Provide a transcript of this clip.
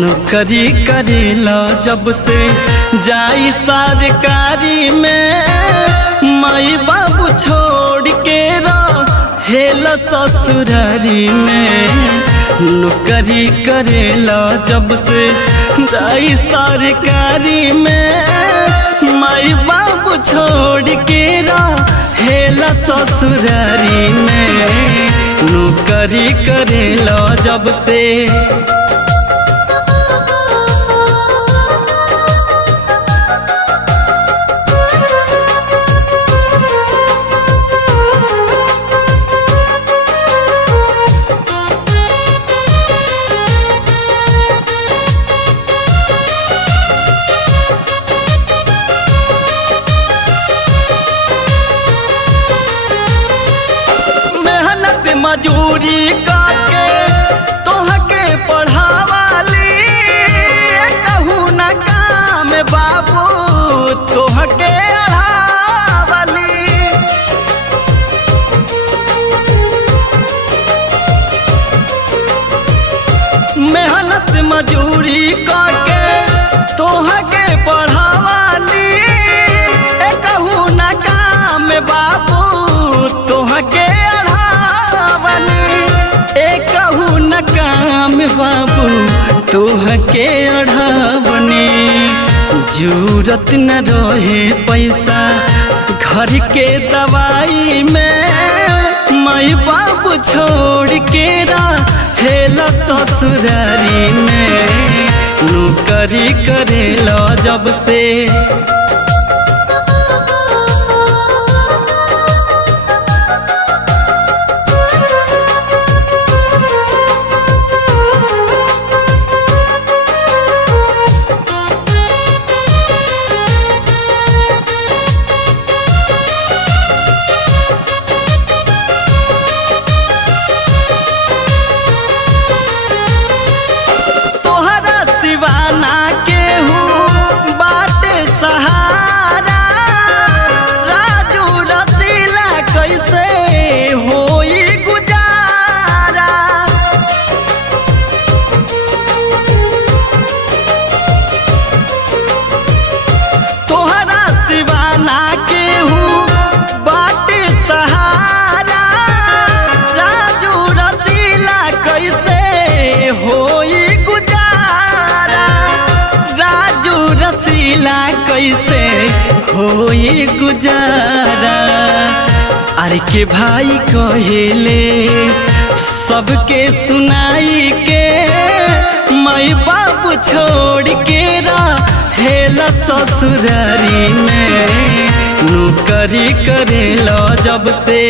नौकरी करेला जब से जाई सरकारी में, माई बाबू छोड़ के रहेला ससुरारी में। नौकरी करेला जब से जाई सरकारी में, माई बाबू छोड़ के रहेला ससुरारी में। नौकरी करेला जब से मजूरी करके तोहके पढ़ावाली, कहूँ न काम बाबू तोहके अढ़ावाली। मेहनत मजूरी करके तोहके पढ़ावाली, कहूँ न काम बाबू तोहके काम बाबू तोहके अढ़ावनी। जरूरत न रहे पैसा घर के दवाई में, माई बाबू छोड़ के रहेला ससुरारी में। नौकरी करेला जब से दीवाना केहू बाटे सहारा, राजू रसीला कैसे होई गुजारा। तोहरा दीवाना केहू बाटे सहारा, राजू रसीला कैसे होई कैसे होई गुजारा। अरे के भाई कहेले सबके सुनाई के, माई बाबू छोड़ के रहेला ससुरारी में। नौकरी करेला जब से